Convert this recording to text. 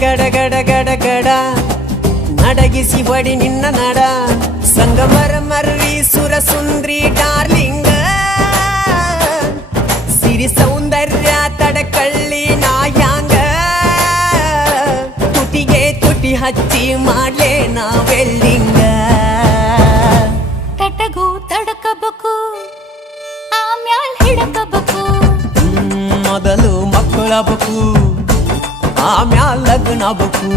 ಗಡ ಗಡ ಗಡ ಗಡ ನಡಗಿಸಿ ಬಡಿ ನಿನ್ನ ನಡ ಸಂಗಮರ ಮರ್ರಿ ಸುರ ಸುಂದ್ರಿ ಡಾರ್ಲಿಂಗ ಸಿರಿ ಸೌಂದರ್ಯ ತಡಕಳ್ಳಿ ನಾಯಾಂಗ ತುಟಿಗೆ ತುಟಿ ಹಚ್ಚಿ ಮಾಡ್ಲೇ ನಾ ವೆಲ್ಡಿಂಗ ತಟಗೂ ತಡಕಬೇಕು ಆಮ್ಯಾಲ್ ಹಿಡಕಬೇಕು ಮೊದಲು ಮಕ್ಕಳಬೇಕು ಆಮ್ಯಾಲ್ ಲಗ್ನಬೇಕು